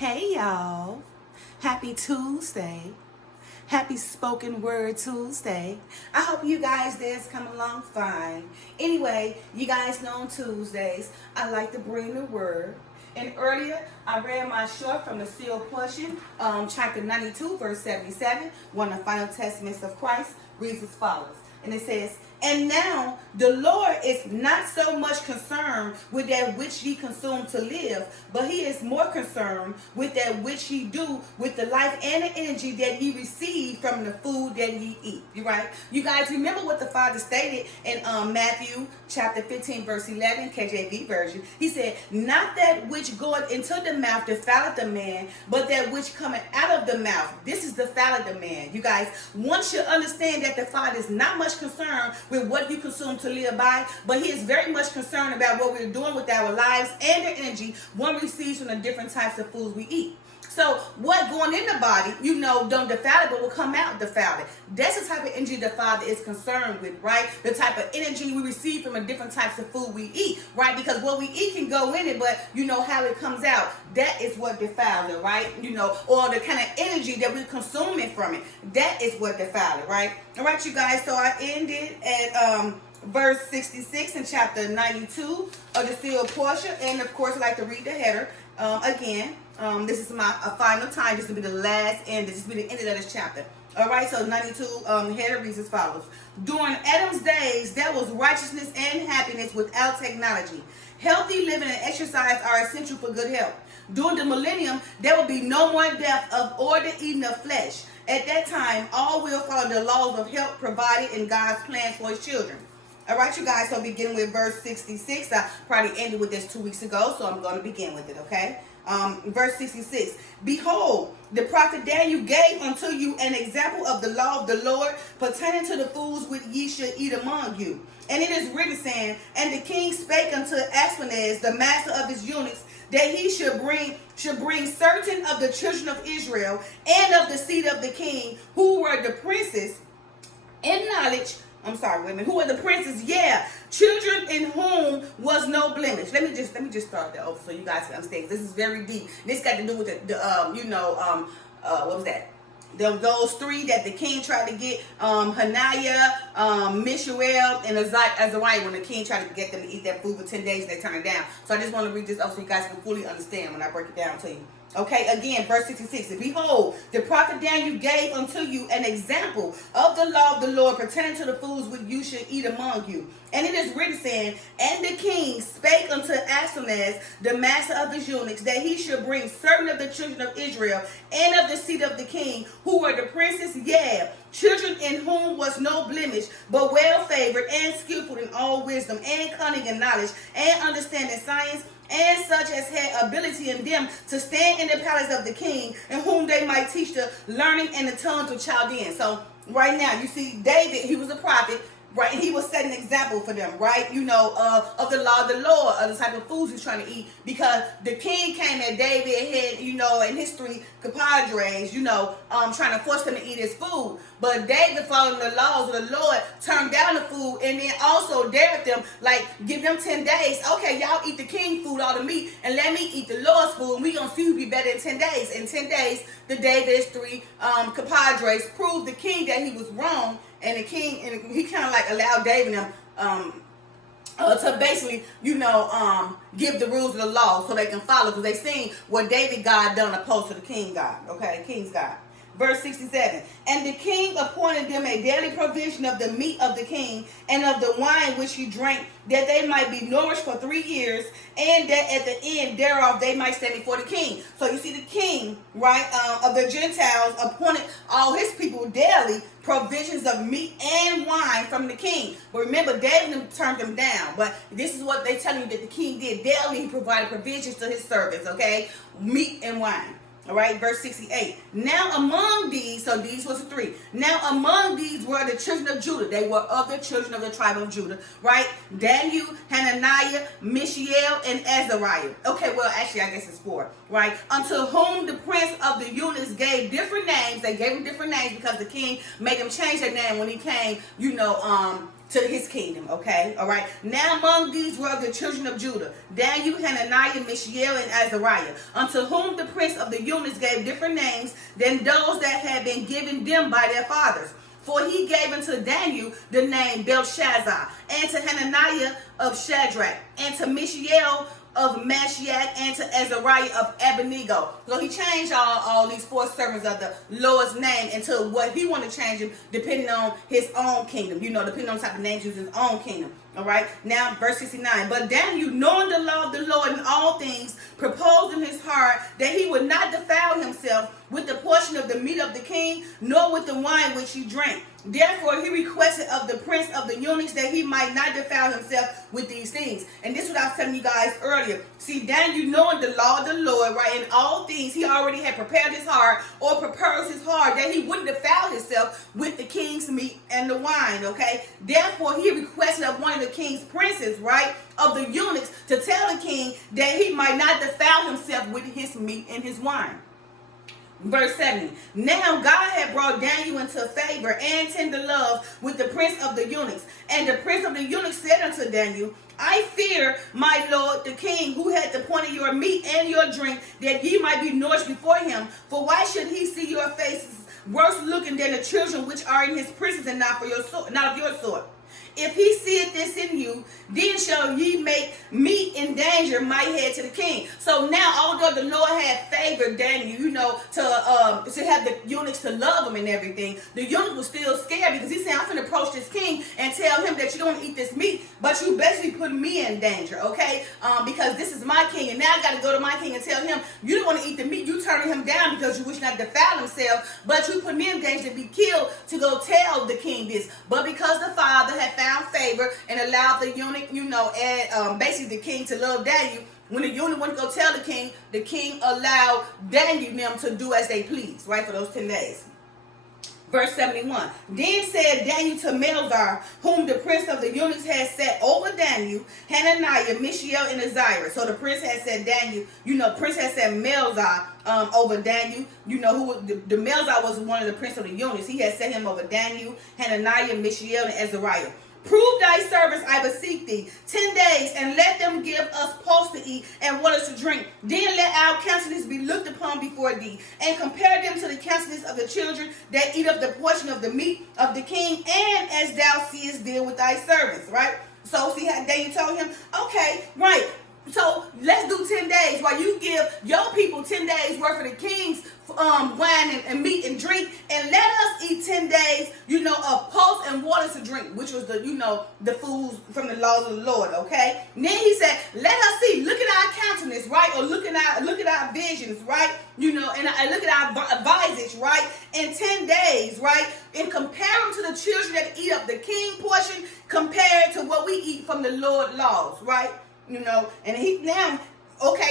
Hey y'all, happy Tuesday. Happy Spoken Word Tuesday. I hope you guys there's coming along fine. Anyway, you guys know on Tuesdays, I like to bring the word. And earlier, I read my short from the sealed portion, chapter 92, verse 77, one of the final testaments of Christ, reads as follows. And it says, "And now the Lord is not so much concerned with that which ye consume to live, but he is more concerned with that which ye do with the life and the energy that ye receive from the food that ye eat." You right? You guys remember what the Father stated in Matthew chapter 15, verse 11, KJV version. He said, "Not that which goeth into the mouth defileth the man, but that which cometh out of the mouth. This is defileth the man." You guys, one should understand that the Father is not much concerned with what you consume to live by, but he is very much concerned about what we're doing with our lives and the energy one receives from the different types of foods we eat. So what going in the body, don't defile it, but will come out defiled. That's the type of energy the Father is concerned with, right? The type of energy we receive from the different types of food we eat, right? Because what we eat can go in it, but how it comes out, that is what defiles it, right? Or the kind of energy that we're consuming from it, that is what defiles it, right? All right, you guys, so I ended at verse 66 in chapter 92 of the sealed portion, and of course I like to read the header again. This is my final time. This will be the last end. This will be the end of this chapter. All right, so 92 header reads as follows. "During Adam's days, there was righteousness and happiness without technology. Healthy living and exercise are essential for good health. During the millennium, there will be no more death or the eating of flesh. At that time, all will follow the laws of health provided in God's plans for his children." All right, you guys, so beginning with verse 66. I probably ended with this 2 weeks ago, so I'm going to begin with it, okay? Verse 66. "Behold, the prophet Daniel gave unto you an example of the law of the Lord pertaining to the foods which ye should eat among you. And it is written, saying, And the king spake unto Ashpenaz, the master of his eunuchs, that he should bring certain of the children of Israel and of the seed of the king, who were the princes in knowledge." Who were the princes? Yeah, children in whom was no blemish. Let me just start that over so you guys can understand. This is very deep. This got to do with what was that? Those three that the king tried to get, Hananiah, Mishael, and Azariah, when the king tried to get them to eat that food for 10 days, they turned it down. So I just want to read this over so you guys can fully understand when I break it down to you. Okay, again, verse 66. "Behold, the prophet Daniel gave unto you an example of the law of the Lord pertaining to the foods which you should eat among you. And it is written, saying, And the king spake unto Ashpenaz, the master of the eunuchs, that he should bring certain of the children of Israel and of the seed of the king, who were the princes, children in whom was no blemish, but well favored and skillful in all wisdom and cunning and knowledge and understanding science, and such as had ability in them to stand in the palace of the king, and whom they might teach the learning and the tongues of Chaldeans." So right now, you see David, he was a prophet, right? He was setting an example for them, right? Of the law of the Lord, of the type of foods he's trying to eat, because the king came at David had, in history, compadres, trying to force them to eat his food. But David, following the laws of the Lord, turned down the food, and then also dared them, like, give them 10 days. Okay, y'all eat the king food, all the meat, and let me eat the Lord's food, and we gonna see who be better in 10 days. In 10 days, the David's three compadres proved the king that he was wrong, and the king, and he kind of like allowed David and them to basically, give the rules of the law so they can follow, because they seen what David God done opposed to the king God, okay, king's God. Verse 67. "And the king appointed them a daily provision of the meat of the king and of the wine which he drank, that they might be nourished for 3 years, and that at the end thereof they might stand before the king." So you see the king, right, of the Gentiles appointed all his people daily provisions of meat and wine from the king. But remember, David turned them down. But this is what they telling you that the king did. Daily he provided provisions to his servants, okay? Meat and wine. All right, verse 68. "Now among these," so these was the three. "Now among these were the children of Judah." They were of the children of the tribe of Judah, right? "Daniel, Hananiah, Mishael, and Azariah." Okay, well, actually, I guess it's 4, right? "Unto whom the prince of the eunuchs gave different names." They gave them different names because the king made them change their name when he came, to his kingdom, okay? All right. Now among these were the children of Judah, Daniel, Hananiah, Mishael, and Azariah, unto whom the prince of the eunuchs gave different names than those that had been given them by their fathers. For he gave unto Daniel the name Belshazzar, and to Hananiah of Shadrach, and to Mishael of Meshach, and to Azariah of Abednego. So he changed all these four servants of the Lord's name into what he wanted to change them, depending on his own kingdom. Depending on the type of names he used in his own kingdom. All right. Now, verse 69. But Daniel, knowing the law of the Lord in all things, proposed in his heart that he would not defile himself with the portion of the meat of the king, nor with the wine which he drank. Therefore, he requested of the prince of the eunuchs that he might not defile himself with these things. And this is what I was telling you guys earlier. See, Daniel, knowing the law of the Lord, right, in all things, he already had prepared his heart or proposed his heart that he wouldn't defile himself with the king's meat and the wine, okay? Therefore, he requested of one of the king's princes, right, of the eunuchs, to tell the king that he might not defile himself with his meat and his wine. Verse 70. Now God had brought Daniel into favor and tender love with the prince of the eunuchs. And the prince of the eunuchs said unto Daniel, I fear, my lord the king, who had appointed your meat and your drink, that ye might be nourished before him. For why should he see your faces worse looking than the children which are in his prisons, and not of your sort? If he seeth this in you, then shall ye make me endanger my head to the king. So now, although the Lord had favored Daniel, to have the eunuchs to love him and everything, the eunuch was still scared, because he said, I'm going to approach this king and tell him that you don't eat this meat, but you basically put me in danger, okay? Because this is my king, and now I got to go to my king and tell him, you don't want to eat the meat. You turning him down because you wish not to defile himself, but you put me in danger to be killed to go tell the king this. But because the father had found favor and allowed the eunuch, and basically the king to love Daniel, when the eunuch went to go tell the king allowed Daniel them to do as they pleased, right, for those 10 days. Verse 71. Then said Daniel to Melzar, whom the prince of the eunuchs had set over Daniel, Hananiah, Mishael, and Azariah. So the prince had said Daniel, prince had said Melzar over Daniel. Who the Melzar was one of the prince of the eunuchs. He had set him over Daniel, Hananiah, Mishael, and Azariah. Prove thy servants, I beseech thee, 10 days, and let them give us pulse to eat and water to drink. Then let our countenance be looked upon before thee, and compare them to the countenance of the children that eat up the portion of the meat of the king, and as thou seest deal with thy servants, right? So see how Daniel told him, okay, right. So let's do 10 days, while you give your people 10 days worth of the king's wine and meat and drink, and let us eat 10 days, of pulse and water to drink, which was the foods from the laws of the Lord, okay? And then he said, let us see, look at our countenance, right? Or look at our visions, right? And I look at our visage, right? In 10 days, right? And compare them to the children that eat up the king portion compared to what we eat from the Lord laws, right? And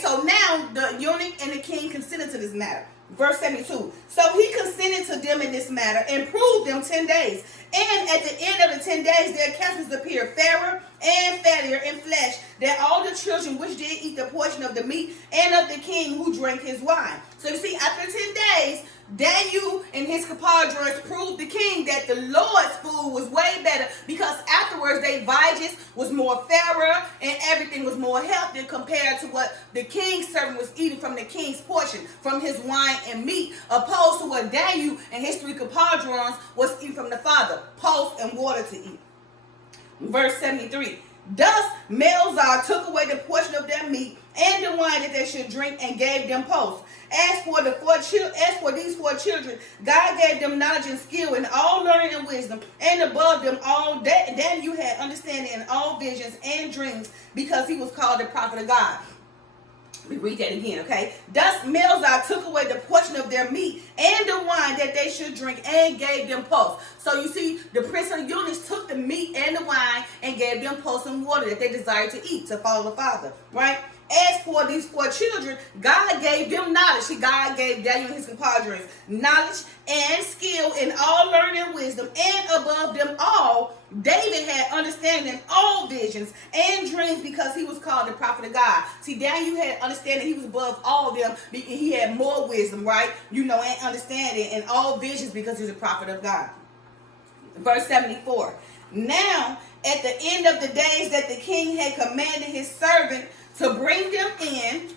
so now the eunuch and the king consented to this matter. Verse 72. So he consented to them in this matter and proved them 10 days. And at the end of the 10 days, their countenance appeared fairer and fattier in flesh than all the children which did eat the portion of the meat, and of the king who drank his wine. So you see, after 10 days, Daniel and his compadres proved the king that the Lord's food was way better, because afterwards their viges was more fairer and everything was more healthy compared to what the king's servant was eating from the king's portion, from his wine and meat, opposed to what Daniel and his 3 compadres was eating from the father, pulse and water to eat. Verse 73. Thus Melzar took away the portion of their meat and the wine that they should drink, and gave them pulse. As for these 4 children, God gave them knowledge and skill in all learning and wisdom, and above them all Daniel had understanding in all visions and dreams, because he was called the prophet of God. We read that again, okay? Thus Melzar took away the portion of their meat and the wine that they should drink, and gave them pulse. So you see, the prince of the eunuchs took the meat and the wine and gave them pulse and water that they desired to eat, to follow the father, right? As for these 4 children, God gave them knowledge. See, God gave Daniel and his compadres knowledge and skill in all learning and wisdom, and above them all, David had understanding in all visions and dreams, because he was called the prophet of God. See, Daniel had understanding, he was above all of them. He had more wisdom, right? And understanding in all visions, because he was a prophet of God. Verse 74. Now, at the end of the days that the king had commanded his servant to bring them in,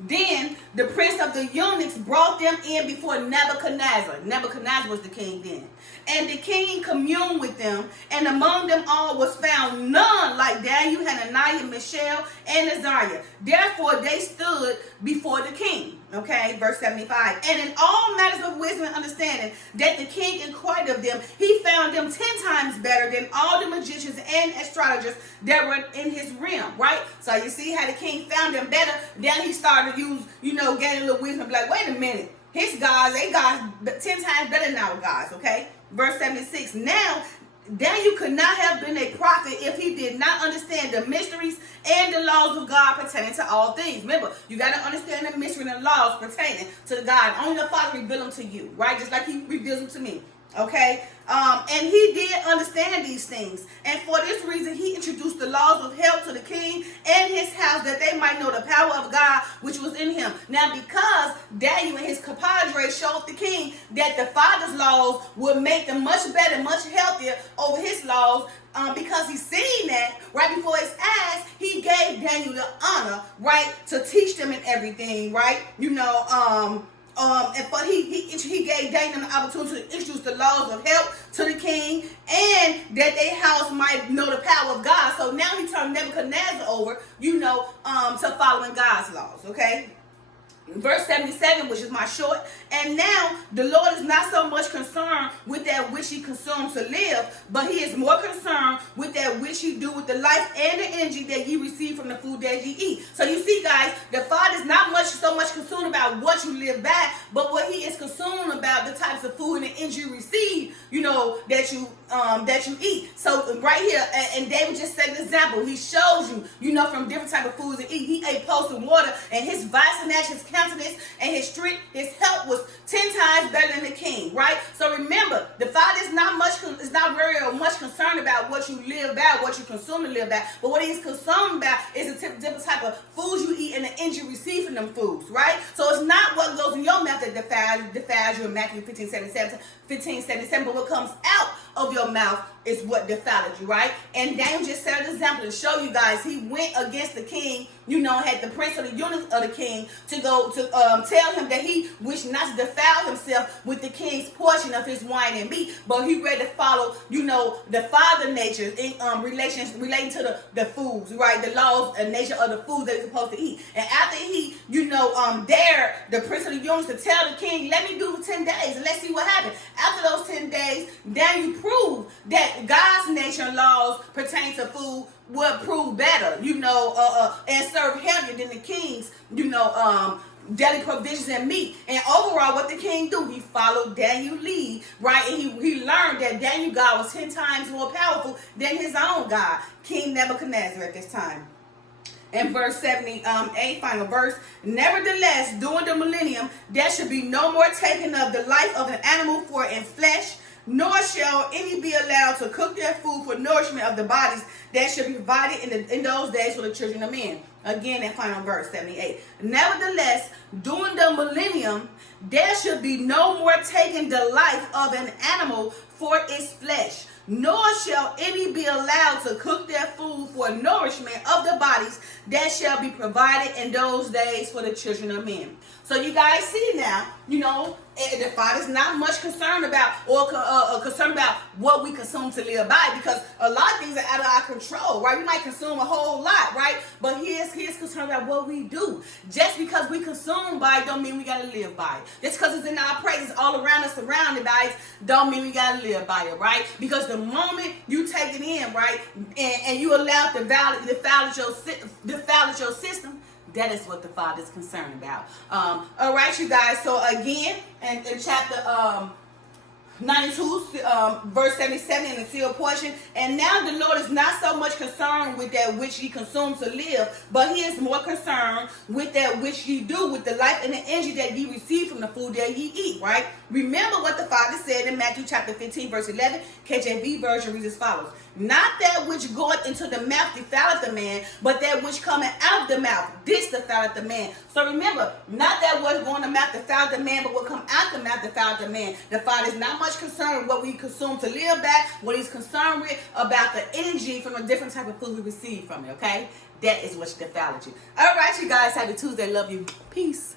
then the prince of the eunuchs brought them in before Nebuchadnezzar. Nebuchadnezzar was the king then. And the king communed with them, and among them all was found none like Daniel, Hananiah, Mishael, and Azariah. Therefore they stood before the king. Okay, verse 75. And in all matters of wisdom and understanding that the king inquired of them, he found them 10 times better than all the magicians and astrologers that were in his realm, right? So you see how the king found them better. Then he started to use, gaining a little wisdom. Like, wait a minute. His gods, they gods 10 times better than our gods, okay? Verse 76. Now, Daniel could not have been a prophet if he did not understand the mysteries and the laws of God pertaining to all things. Remember, you got to understand the mystery and the laws pertaining to the God. Only the Father revealed them to you, right? Just like he reveals them to me. Okay, and he did understand these things, and for this reason he introduced the laws of health to the king and his house, that they might know the power of God which was in him. Now, because Daniel and his compadre showed the king that the Father's laws would make them much better, much healthier over his laws, because he seen that right before his eyes, he gave Daniel the honor, right, to teach them and everything, right? But he gave Daniel an opportunity to introduce the laws of health to the king, and that their house might know the power of God. So now he turned Nebuchadnezzar over, to following God's laws. Okay. Verse 77, which is my short. And now the Lord is not so much concerned with that which he consumes to live, but he is more concerned with that which he do with the life and the energy that ye receive from the food that ye eat. So you see, guys, the Father is not so much concerned about what you live by, but what he is concerned about the types of food and the energy you receive, that you eat. So right here, and David just set an example. He shows you, from different type of foods to eat. He ate pulse and water, and his vice and actions countenance and his strength, his health was 10 times better than the king, right? So remember, the Father is not very much concerned about what you live by, what you consume to live by, but what he's concerned about is the different type of foods you eat and the energy you receive from them foods, right? So it's not what goes in your mouth that defiles you in Matthew 15:77, but what comes out of your mouth is what defiled you, right? And Daniel just set an example to show you guys. He went against the king, had the prince of the eunuchs of the king to go to tell him that he wished not to defile himself with the king's portion of his wine and meat, but he ready to follow, the father nature in relating to the foods, right? The laws and nature of the foods that he's supposed to eat. And after he, dared the prince of the eunuchs to tell the king, let me do it for 10 days and let's see what happens. After those 10 days, Daniel proved that God's nature and laws pertaining to food would prove better, and serve heavier than the king's, daily provisions and meat. And overall, what the king do, he followed Daniel's lead, right? And he learned that Daniel's God was 10 times more powerful than his own God, King Nebuchadnezzar at this time. And verse 78, final verse. Nevertheless, during the millennium, there should be no more taking of the life of an animal for in flesh, nor shall any be allowed to cook their food for nourishment of the bodies that should be provided in those days for the children of men. Again, that final verse, 78. Nevertheless, during the millennium, there should be no more taking the life of an animal for its flesh, nor shall any be allowed to cook their food for nourishment of the bodies that shall be provided in those days for the children of men. So you guys see now, the Father's not much concerned about concerned about what we consume to live by, because a lot of things are out of our control, right? We might consume a whole lot, right? But he is concerned about what we do. Just because we consume by it don't mean we gotta live by it. Just because it's in our presence all around us, surrounded by it, don't mean we gotta live by it, right? Because the moment you take it in, right, and you allow it to defile your system, that is what the Father is concerned about. All right, you guys. So again, in chapter 92, verse 77 in the sealed portion. And now the Lord is not so much concerned with that which ye consume to live, but he is more concerned with that which ye do with the life and the energy that ye receive from the food that ye eat, right? Remember what the Father said in Matthew chapter 15, verse 11. KJV version reads as follows. Not that which goeth into the mouth defileth the man, but that which cometh out of the mouth, this defileth the man. So remember, not that what's going to the mouth defileth the man, but what come out the mouth defileth the man. The Father is not much much concerned with what we consume to live back, what he's concerned with about the energy from a different type of food we receive from it, okay? That is what's defiled you. All right, you guys, happy Tuesday. Love you. Peace.